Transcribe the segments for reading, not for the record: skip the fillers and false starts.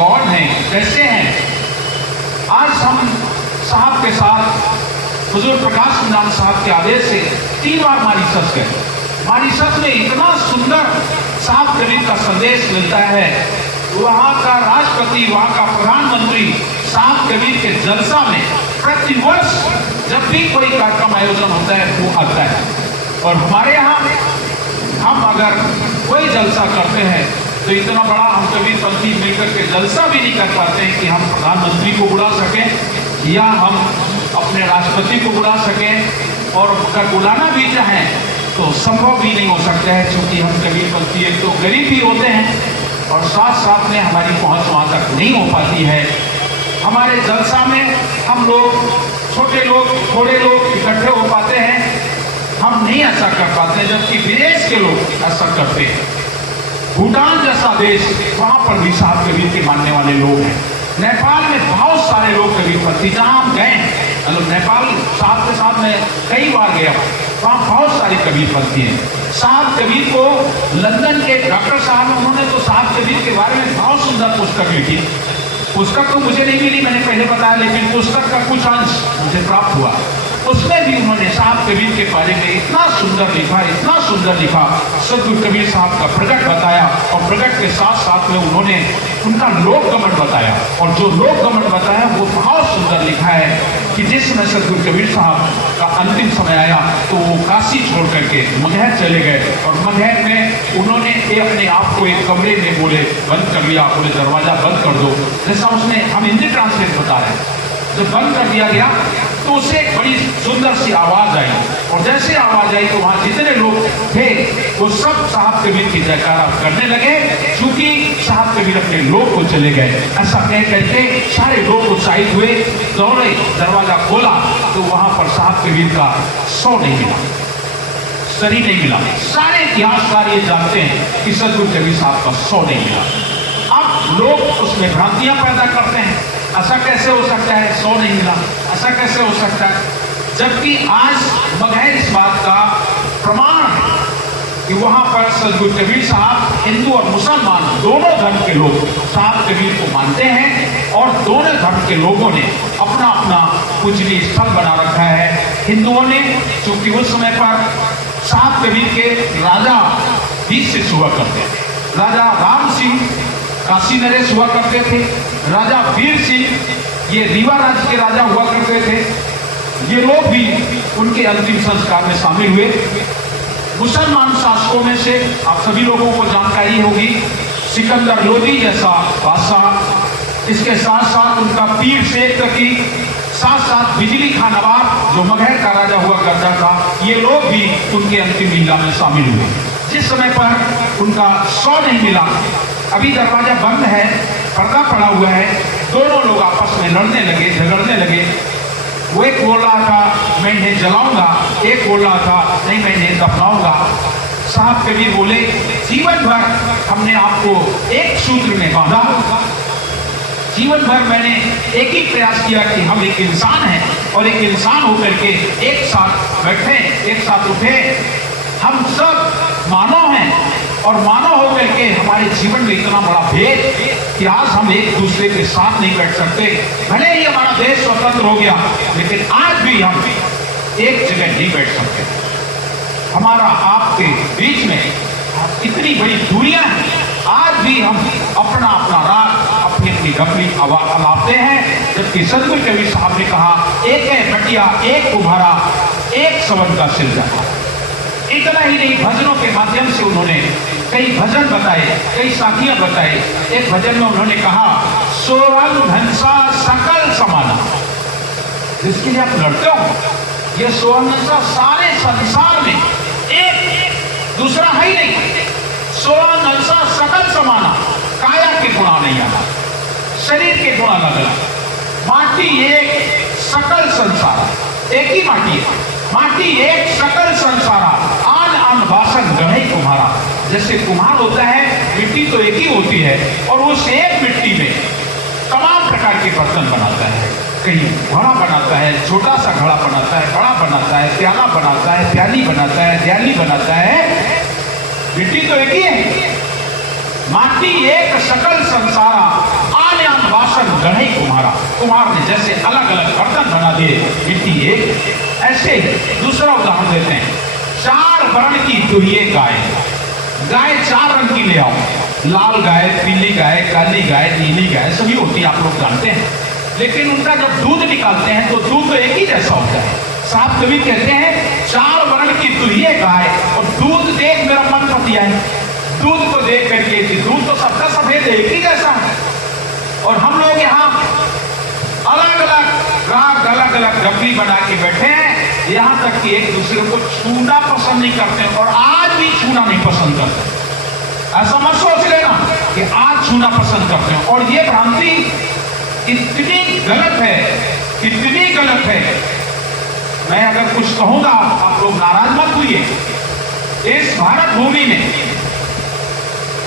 कौन हैं, कैसे हैं। आज हम साहब के साथ हुजूर प्रकाश नाम साहब के आदेश से 3 बार मॉरिशस गए। मॉरिशस में इतना सुंदर साहब कबीर का संदेश मिलता है। वहाँ का राष्ट्रपति, वहाँ का प्रधानमंत्री साहब कबीर के जलसा में प्रतिवर्ष जब भी कोई कार्यक्रम आयोजन होता है वो आता है। और हमारे यहाँ हम अगर कोई जलसा करते हैं तो इतना बड़ा हम कबीरपंथी मिलकर के जलसा भी नहीं कर पाते हैं कि हम प्रधानमंत्री को बुला सकें या हम अपने राष्ट्रपति को बुला सकें। और अगर बुलाना भी चाहें तो संभव भी नहीं हो सकता है, क्योंकि हम कबीरपंथी एक तो गरीब भी होते हैं और साथ साथ में हमारी पहुंच वहाँ तक नहीं हो पाती है। हमारे जलसा में हम लोग छोटे लोग, थोड़े लोग इकट्ठे हो पाते हैं, हम नहीं ऐसा कर पाते, जबकि विदेश के लोग ऐसा करते हैं। भूटान जैसा देश, वहाँ पर भी साहब कबीर के मानने वाले लोग हैं। नेपाल में बहुत सारे लोग कबीरपंथी, जहाँ हम गए मतलब नेपाल साहब के साथ में कई बार गया, वहाँ बहुत सारे कबीरपंथी हैं। साहब कबीर को लंदन के डॉक्टर साहब, उन्होंने तो साहब कबीर के बारे में बहुत सुंदर पुस्तक लिखी। पुस्तक तो मुझे नहीं मिली, मैंने पहले बताया, लेकिन पुस्तक का कुछ अंश मुझे प्राप्त हुआ। उसमें भी उन्होंने साहब कबीर के बारे में इतना सुंदर लिखा, सदगुरु कबीर साहब का प्रकट बताया और प्रकट के साथ साथ में उन्होंने उनका लोक गमन बताया। और जो लोक गमन बताया वो बहुत सुंदर लिखा है कि जिस समय सदगुरु कबीर साहब का अंतिम समय आया तो वो काशी छोड़ करके मगहर चले गए और मगहर में उन्होंने अपने आप को एक कमरे में बोले बंद कर लिया, बोले दरवाजा बंद कर दो। जैसा उसने, हम हिंदी ट्रांसलेट बता रहे हैं, जब बंद कर दिया गया तो उससे एक बड़ी सुंदर सी आवाज आई और जैसे आवाज आई तो वहां जितने लोग थे वो सब साहब कबीर की जयकारा करने लगे, क्योंकि साहब कबीर अपने लोग को चले गए। ऐसा कह करके सारे लोग उत्साहित हुए, दौड़े, दरवाजा खोला तो वहां पर साहब कबीर का सौ नहीं मिला, शरीर नहीं मिला। सारे इतिहासकार ये जानते हैं कि सदगुरु कबीर साहब का सौ नहीं मिला। अब लोग उसमें भ्रांतियां पैदा करते हैं, ऐसा कैसे हो सकता है, 100 नहीं मिला, ऐसा कैसे हो सकता है, जबकि आज मगहर इस बात का प्रमाण है कि वहां पर सदगुरु कबीर साहब हिंदू और मुसलमान दोनों धर्म के लोग साहब कबीर को मानते हैं और दोनों धर्म के लोगों ने अपना अपना पूजनीय स्थल बना रखा है। हिंदुओं ने, चूंकि उस समय पर साहब कबीर के राजा 20 से हुआ करते थे, राजा राम सिंह काशी नरेश हुआ करते थे, राजा वीर सिंह ये रीवा राज्य के राजा हुआ करते थे, ये लोग भी उनके अंतिम संस्कार में शामिल हुए। मुसलमान शासकों में से आप सभी लोगों को जानकारी होगी, सिकंदर लोदी जैसा बादशाह, इसके साथ साथ उनका पीर शेख तकी, साथ साथ बिजली खां नवाब जो मगहर का राजा हुआ करता था, ये लोग भी उनके अंतिम लीला में शामिल हुए। जिस समय पर उनका 100 नहीं मिला, अभी दरवाजा बंद है, पर्दा पड़ा हुआ है, दोनों लोग आपस में लड़ने लगे, झगड़ने लगे। वो एक बोल रहा था मैं इन्हें जलाऊंगा, एक बोल रहा था नहीं मैं इन्हें दफनाऊंगा। साहब कबीर बोले जीवन भर हमने आपको एक सूत्र में बांधा, जीवन भर मैंने एक ही प्रयास किया कि हम एक इंसान हैं और एक इंसान होकर के एक साथ बैठे, एक साथ उठे, हम सब मानव हैं और मानव होकर के हमारे जीवन में इतना बड़ा भेद कि आज हम एक दूसरे के साथ नहीं बैठ सकते। भले ही हमारा देश स्वतंत्र हो गया, लेकिन आज भी हम एक जगह नहीं बैठ सकते। हमारा आपके बीच में इतनी बड़ी दूरियां हैं, आज भी हम अपना अपना राग, अपनी अपनी गपली अलापते हैं। जबकि सदगुरु कबीर साहब ने कहा एक है बटिया, एक उभारा, एक सवन का सिलसिला। इतना ही नहीं, भजनों के माध्यम से उन्होंने कई भजन बताए, कई साखियां बताए। एक भजन में उन्होंने कहा सोहम घनसा सकल समाना, जिसके लिए आप लड़ते हो, ये सोहम घनसा सारे संसार में एक दूसरा है ही नहीं। सोहम घनसा सकल समाना, काया के गुणा नहीं आना, शरीर के गुणा अलग अलग, माटी एक सकल संसार, एक ही माटी है, माटी एक सकल संसार, आन आन वासन गढ़े कुम्हारा। जैसे कुम्हार होता है, मिट्टी तो एक ही होती है और उस एक मिट्टी में तमाम प्रकार के बर्तन बनाता है, कहीं घड़ा बनाता है, छोटा सा घड़ा बनाता है, बड़ा बनाता है, प्याला बनाता है, प्याली बनाता है, दयाली बनाता है, मिट्टी तो एक ही है। माटी एक सकल संसारा, आन कुमार ने जैसे अलग अलग बर्तन बना दिए मिट्टी एक, ऐसे दूसरा उदाहरण देते हैं, 4 वर्ण की दुहिए गाय, गाय 4 रंग की ले आओ, लाल गाय, पीली गाय, काली गाय, नीली गाय सभी होती है, आप लोग जानते हैं। लेकिन उनका जब दूध निकालते हैं तो दूध तो एक ही जैसा होता है। साहब कभी कहते हैं 4 वर्ण की दुहिए गाय और दूध देख मेरा मन पतिया है, दूध को देख करके दूध तो सबका सफेद एक ही जैसा है। और हम लोग यहाँ अलग अलग राग अलग अलग डबली बना के बैठे हैं, यहाँ तक कि एक दूसरे को छूना पसंद नहीं करते और आज भी छूना नहीं पसंद करते। ऐसा मत सोच लेना कि आज छूना पसंद करते हैं। और ये भ्रांति इतनी गलत है, इतनी गलत है, मैं अगर कुछ कहूंगा आप लोग नाराज मत हुइए। इस भारत भूमि में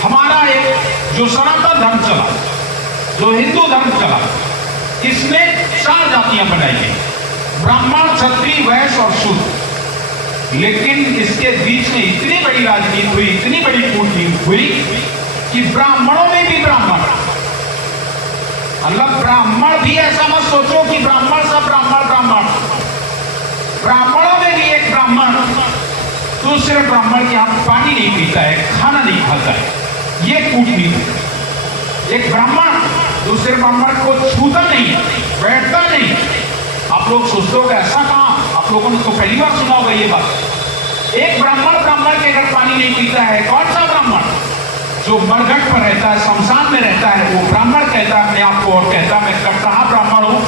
हमारा एक जो सनातन धर्म चला, जो हिंदू धर्म चला, इसमें 4 जातियां बनाई गई, ब्राह्मण, क्षत्रिय, वैश्य और शूद्र। लेकिन इसके बीच में इतनी बड़ी राजनीति हुई, इतनी बड़ी कूटनीति हुई कि ब्राह्मणों में भी ब्राह्मण, मतलब ब्राह्मण भी, ऐसा मत सोचो कि ब्राह्मण सब ब्राह्मण ब्राह्मण, ब्राह्मणों में भी एक ब्राह्मण दूसरे ब्राह्मण के यहाँ पानी नहीं पीता है, खाना नहीं खाता है, ये कूटनीति। एक ब्राह्मण दूसरे ब्राह्मण को छूता नहीं, बैठता नहीं। आप लोग सोचते हो ऐसा कहां, आप लोगों ने तो पहली बार सुना होगा ये बात। एक ब्राह्मण ब्राह्मण के घर पानी नहीं पीता है। कौन सा ब्राह्मण? जो मरघट पर रहता है, शमशान में रहता है, वो ब्राह्मण कहता है अपने आप को और कहता है मैं कटहा ब्राह्मण हूं,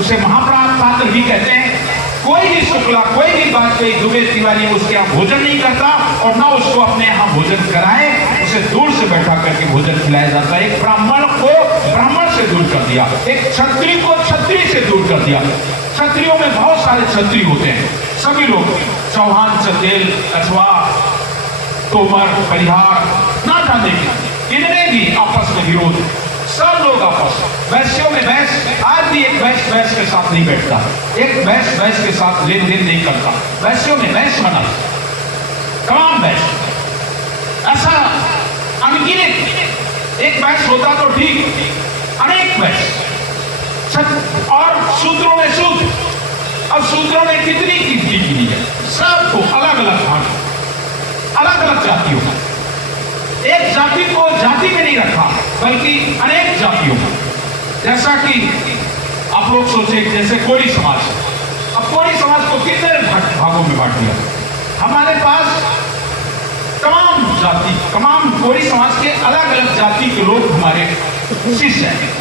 उसे महापात्र भी कहते हैं। कोई भी शुक्ला, कोई भी वाजपेयी, दुबे, तिवारी उसके यहाँ भोजन नहीं करता और ना उसको अपने यहाँ भोजन कराए, उसे दूर से बैठा करके भोजन खिलाया जाता है। एक ब्राह्मण को ब्राह्मण से दूर कर दिया, एक क्षत्रिय को क्षत्रिय से दूर कर दिया। क्षत्रियों में बहुत सारे क्षत्रिय होते हैं, सभी लोग चौहान, चंदेल, कछवा, तोमर, परिहार, ना जाने इनमें भी आपस में विरोध, सब लोग आपस। वैश्यों में वैश्य, आज भी एक वैश्य वैश्य के साथ नहीं बैठता, एक वैश्य वैश्य के साथ लेन देन नहीं करता। वैश्यों में वैश्य बना, तमाम वैश्य, ऐसा अनगिनत एक वैश्य होता तो ठीक, अनेक वैश्य। और शूद्रों में शूद्र, अब शूद्रों में कितनी गिनती की है, सबको अलग अलग भाग, अलग अलग जातियों का। एक जाति को जाति में नहीं रखा बल्कि अनेक जातियों में। जैसा कि आप लोग सोचे जैसे कोरी समाज, अब कोरी समाज को कितने भागों में बांट दिया। हमारे पास तमाम जाति, तमाम कोरी समाज के अलग अलग जाति के लोग हमारे शिष्य हैं।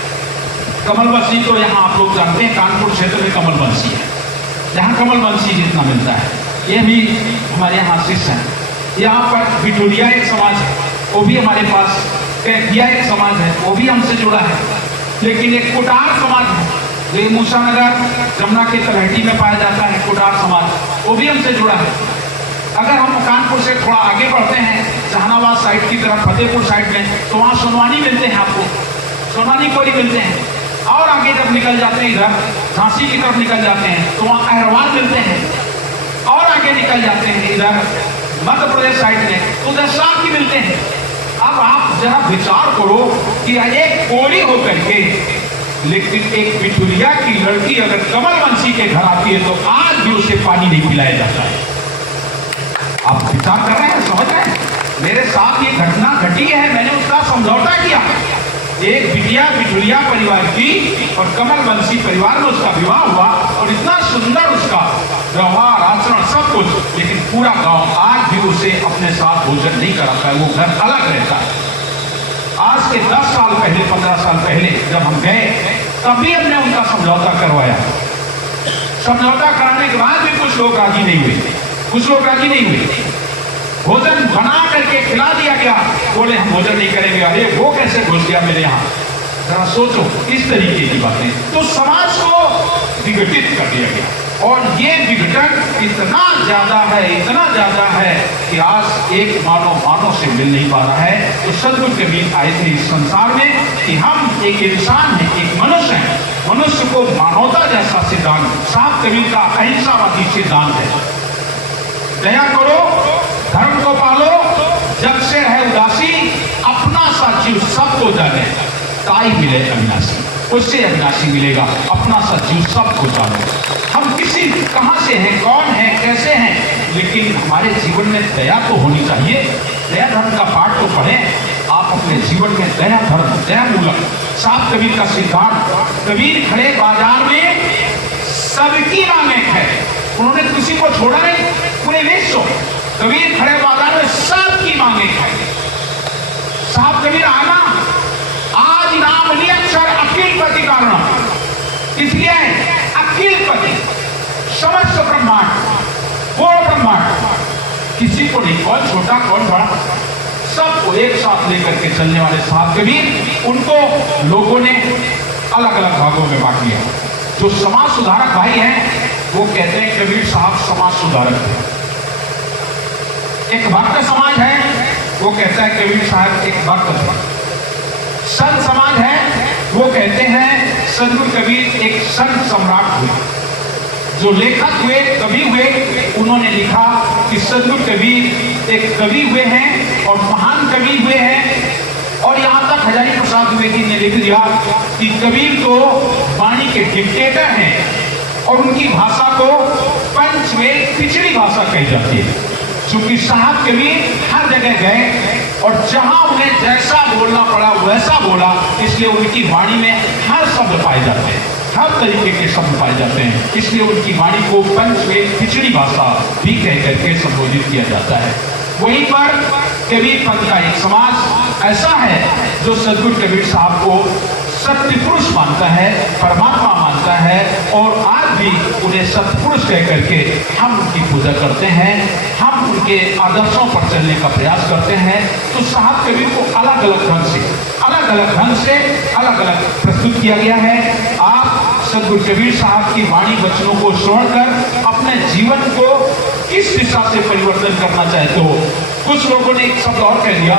कमलवंशी तो यहाँ आप लोग जानते हैं, कानपुर क्षेत्र में कमलवंशी है, जहाँ कमलवंशी जितना मिलता है, ये भी हमारे यहाँ शिष्य हैं। यहाँ पर बिटोरिया एक समाज है, वो भी हमारे पास, कैथिया एक समाज है, वो भी हमसे जुड़ा है। लेकिन एक कुटार समाज है, जो मूसानगर जमुना के तलहटी में पाया जाता है, कुटार समाज, वो भी हमसे जुड़ा है। अगर हम कानपुर से थोड़ा आगे बढ़ते हैं, जहानाबाद साइड की तरफ, फतेहपुर साइड में, तो वहाँ सोनवानी मिलते हैं, आपको सोनवानी कोरी मिलते हैं। और आगे जब निकल जाते हैं इधर झांसी की तरफ निकल जाते हैं तो वहाँ अहरवाल मिलते हैं। और आगे निकल जाते हैं इधर मध्य प्रदेश साइड में तो उधर साकी मिलते हैं। अब आप जरा विचार करो कि एक कोरी होकर के, लेकिन एक बिटुरिया की लड़की अगर कमलवंशी के घर आती है तो आज भी उसे पानी नहीं पिलाया जाता है। आप विचार कर रहे हैं, समझ रहे हैं? मेरे साथ ये घटना घटी है, मैंने उसका समझौता किया। एक बिटुरिया परिवार की और कमलवंशी परिवार में उसका विवाह हुआ और इतना सुंदर उसका व्यवहार, आचरण, सब कुछ, लेकिन पूरा गांव आज भी उसे अपने साथ भोजन नहीं कराता है, वो घर अलग रहता है। आज के 10 साल पहले, 15 साल पहले जब हम गए, तभी हमने उनका समझौता करवाया। समझौता कराने के बाद भी कुछ लोग राजी नहीं हुए, कुछ लोग राजी नहीं हुए। भोजन बना करके खिला दिया गया, बोले हम भोजन नहीं करेंगे। अरे वो कैसे घुस गया मेरे यहाँ? जरा सोचो, इस तरीके की बातें। तो समाज को विघटित कर दिया गया और ये विघटन इतना ज्यादा है, इतना ज्यादा है कि आज एक मानव से मिल नहीं पा रहा है। तो सदगुरु कबीर आए थे इस संसार में कि हम एक इंसान है, एक मनुष्य है, मनुष्य को मानवता जैसा सिद्धांत, साहब कबीर का अहिंसावादी सिद्धांत है। दया करो, धर्म को पालो, जग से है उदासी, अपना सा जीव सबको जाने, ताई मिले अविनाशी। उससे अविनाशी मिलेगा। अपना सच्चू सबको जानो। हम किसी कहाँ से हैं, कौन है, कैसे हैं, लेकिन हमारे जीवन में दया तो होनी चाहिए। दया धर्म का पाठ तो पढ़ें आप अपने जीवन में। दया धर्म, दया मूलक साहब कबीर का सिद्धांत। कबीर खड़े बाजार में सबकी मांगे है, उन्होंने किसी को छोड़ा नहीं। पूरे विश्व कबीर खड़े बाजार में सबकी मांगे है। साहब कबीर आना आज नाम नहीं अक्षर अखिल पति कारण, इसलिए अखिल पति समस्त ब्रह्मांड, वो ब्रह्मांड किसी को नहीं, कौन छोटा कौन बड़ा, सबको एक साथ लेकर के चलने वाले साहब कबीर। उनको लोगों ने अलग अलग भागों में बांट दिया। जो समाज सुधारक भाई हैं वो कहते हैं कबीर साहब समाज सुधारक थे। एक भक्त समाज है वो कहता है कबीर साहब एक भक्त थे। संत समाज है वो कहते हैं सदगुरु कबीर एक संत सम्राट हुए। जो लेखक हुए, कवि हुए, उन्होंने लिखा कि सदगुरु कबीर एक कवि हुए हैं और महान कवि हुए हैं। और यहाँ तक हजारी प्रसाद द्विवेदी ने लिख दिया कि कबीर तो वाणी के डिक्टेटर हैं और उनकी भाषा को पंचवेद पिछड़ी भाषा कही जाती है। क्योंकि साहब कबीर हर जगह गए और जहां उन्हें जैसा बोलना पड़ा वैसा बोला, इसलिए उनकी वाणी में हर शब्द पाए जाते हैं, हर तरीके के शब्द पाए जाते हैं। इसलिए उनकी वाणी को पंचवेद पिछड़ी भाषा भी कह करके संबोधित किया जाता है। वहीं पर कबीर पंथ का एक समाज ऐसा है जो सदगुरु कबीर साहब को सत्य पुरुष मानता है, परमात्मा मानता है और आज भी उन्हें सत्पुरुष कह करके हम उनकी पूजा करते हैं, हम उनके आदर्शों पर चलने का प्रयास करते हैं। तो साहब कबीर को अलग अलग ढंग से अलग अलग प्रस्तुत किया गया है। आप सदगुरु कबीर साहब की वाणी वचनों को श्रवण कर अपने जीवन को किस दिशा से परिवर्तन करना चाहते हो। कुछ लोगों ने एक शब्द और कह दिया,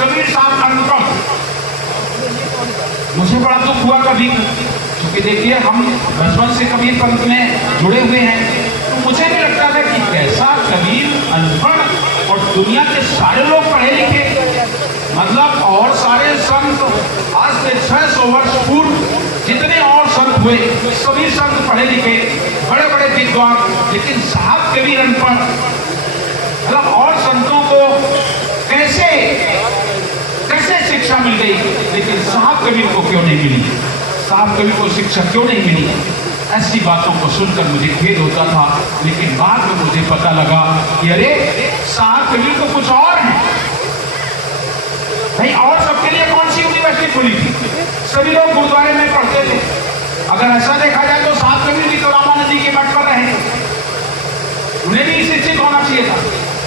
कबीर साहब अनपढ़। मुझे बड़ा दुख हुआ कभी, क्योंकि देखिए हम बचपन से कबीर पंथ में जुड़े हुए हैं, तो मुझे भी लगता था कि कैसा कबीर अनपढ़ और दुनिया के सारे लोग पढ़े लिखे, मतलब और सारे संत आज से 600 वर्ष पूर्व जितने और संत हुए सभी संत पढ़े लिखे, बड़े बड़े विद्वान, लेकिन साहब कबीर अनपढ़। मतलब और संतों को कैसे शिक्षा मिल गई, लेकिन साहब कबीर को क्यों नहीं मिली, साहब कबीर को शिक्षा क्यों नहीं मिली। ऐसी बातों को सुनकर मुझे खेद होता था, लेकिन बाद में मुझे पता लगा कि अरे साहब कबीर तो कुछ और है भाई। और सबके लिए कौन सी यूनिवर्सिटी खुली थी, सभी लोग गुरुद्वारे में पढ़ते थे। अगर ऐसा देखा जाए तो साहब कबीर भी तो रामानंद जी के मठ पर रहे, उन्हें भी शिक्षित होना चाहिए था,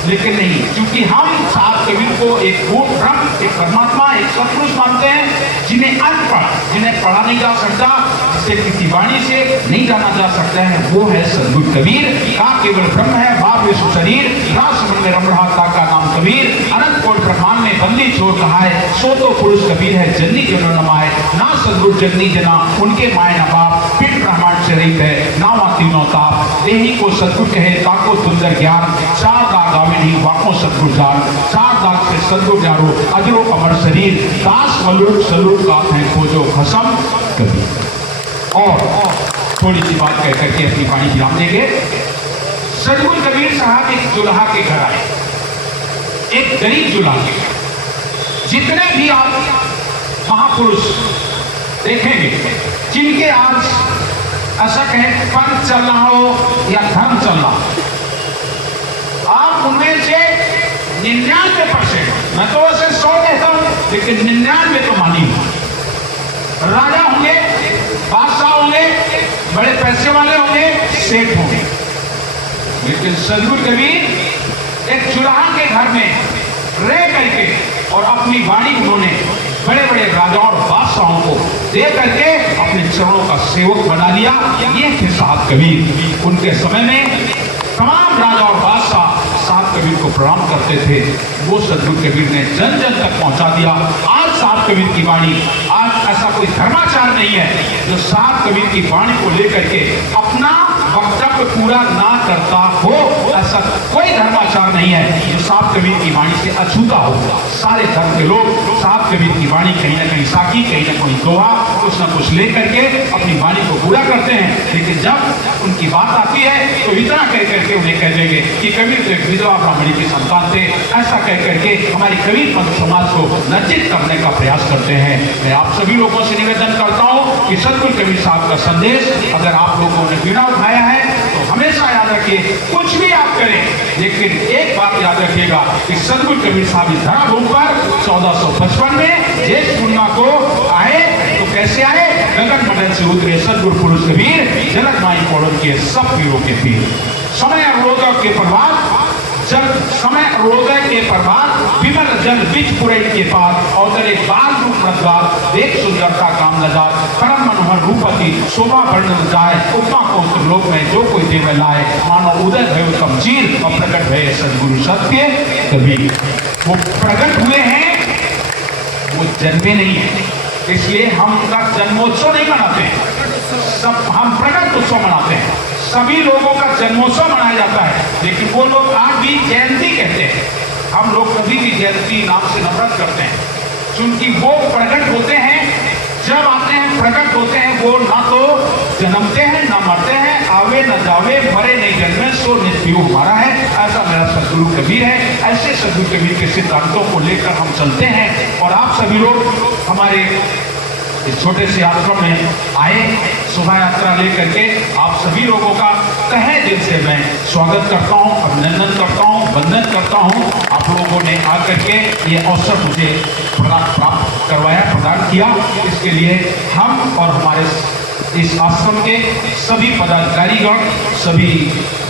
लेकिन नहीं, क्योंकि हम साहब कबीर को एक पूर्ण ब्रह्म, एक परमात्मा, एक सत्पुरुष मानते हैं, जिन्हें अनपढ़, जिन्हें पढ़ा नहीं जा सकता, जिसे किसी वाणी से नहीं जाना जा सकता है, वो है सदगुरु कबीर। का केवल ब्रह्म है भाव विश्व शरीर, रासमन में रम रहा का नाम कबीर। अनंत कोट ब्रह्मांड में बंदी छोड़ कहा है, सो तो पुरुष कबीर है जननी जनो नमाए। ना सदगुरु जननी जना उनके माए न बाप, पिंड ब्रह्मांड शरीफ है नावा तीनों ताप। देही को सदगुरु कहे ताको सुंदर ज्ञान, चार दाग आवे नहीं वाको सदगुरु जान। चार दाग से सदगुरु जानो अजरो अमर शरीर, दास मलूक सलूक का है खोजो खसम कबीर। और थोड़ी सी बात कह करके अपनी वाणी विराम देंगे। सदगुरु कबीर साहब एक जुल्हा के घर आए, एक गरीब जुल्हा के। जितने भी आप महापुरुष देखेंगे जिनके आज ऐसा कहें पंथ चल रहा हो या धर्म चल रहा हो, आप उनमें से 99%, मैं तो वैसे 100 कहता हूं, लेकिन 99 तो मानी हूं। राजा होंगे, बादशाह होंगे, बड़े पैसे वाले होंगे, सेठ होंगे, लेकिन सदगुरु कबीर एक जुल्हा के घर में रह करके और अपनी वाणी उन्होंने बड़े बड़े राजाओं और बादशाहों को दे करके अपने चरणों का सेवक बना लिया। ये थे साहब कबीर। उनके समय में तमाम राजा और बादशाह साहब कबीर को प्रणाम करते थे, वो सदगुरु कबीर ने जन जन तक पहुंचा दिया। आज साहब कबीर की वाणी, आज ऐसा कोई धर्माचार नहीं है जो साहब कबीर की वाणी को लेकर के अपना वक्तव्य पूरा ना करता हो, ऐसा कोई धर्माचार नहीं है जो साहब कबीर की वाणी से अछूता हो। सारे धर्म के लोग साहब कबीर की वाणी कहीं ना कहीं साकी, कहीं ना कहीं दोहा, कुछ ना कुछ लेकर के अपनी वाणी को पूरा करते हैं। लेकिन जब उनकी बात आती है तो इतना कह करके उन्हें कह देंगे कि कबीर तो एक विधवा ब्राह्मणी के संतान थे, ऐसा कह करके हमारी कबीर पंथ समाज को लज्जित करने का प्रयास करते हैं। मैं आप सभी लोगों से निवेदन करता हूँ कि सदगुरु कबीर साहब का संदेश अगर आप लोगों ने बिना उठाया है तो हमेशा याद रखिए, कुछ भी आप करें, लेकिन एक बात याद रखिएगा कि सदगुरु कबीर साहब इस धरा भूमि पर 1455 में ज्येष्ठ पूर्णिमा को आए तो कैसे आए? गगन मंडल से उतरे सदगुरु पुरुष कबीर, जलक माई पौड़न के सब पीरों के पीर। समय अवरोधक के प्रभाव समय अवरोधय के प्रभाव विमल जल बीच पुरैन के पार अवतरे बाल रूप प्रद्वार एक सुंदरता काम नजार परम मनोहर रूपति शोभा वर्णन जाए उपमा को लोक में जो कोई देव लाए मानो उदय भयो तम चीर और प्रकट भय सदगुरु सत्य कबीर। वो प्रकट हुए हैं, वो जन्मे नहीं है, इसलिए हम उनका जन्मोत्सव नहीं मनाते हैं। सब हम प्रकट उत्सव मनाते हैं। सभी लोगों का जन्मोत्सव मनाया जाता है, लेकिन वो लोग आज भी जयंती कहते हैं। हम लोग कभी भी जयंती नाम से नफरत करते हैं, क्योंकि वो प्रकट होते हैं, जब आते हैं प्रकट होते हैं। वो ना तो जन्मते हैं ना मरते हैं, आवे न जावे मरे नहीं जन्मे सो नित्य हमारा है। ऐसा मेरा सदगुरु कबीर है। ऐसे सदगुरु कबीर के सिद्धांतों को लेकर हम चलते हैं और आप सभी लोग हमारे इस छोटे से आश्रम में आए, शोभा यात्रा लेकर के आप सभी लोगों का तहे दिल से मैं स्वागत करता हूं, अभिनंदन करता हूं, वंदन करता हूं। आप लोगों ने आकर के ये अवसर मुझे प्राप्त करवाया, प्रदान किया, इसके लिए हम और हमारे इस आश्रम के सभी पदाधिकारीगण, सभी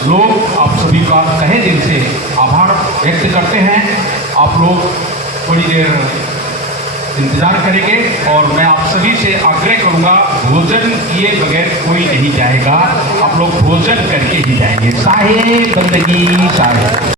लोग, आप सभी का तहे दिल से आभार व्यक्त करते हैं। आप लोग थोड़ी देर इंतजार करेंगे और मैं आप सभी से आग्रह करूंगा, भोजन किए बगैर कोई नहीं जाएगा। आप लोग भोजन करके ही जाएंगे। साहे बंदगी साहे।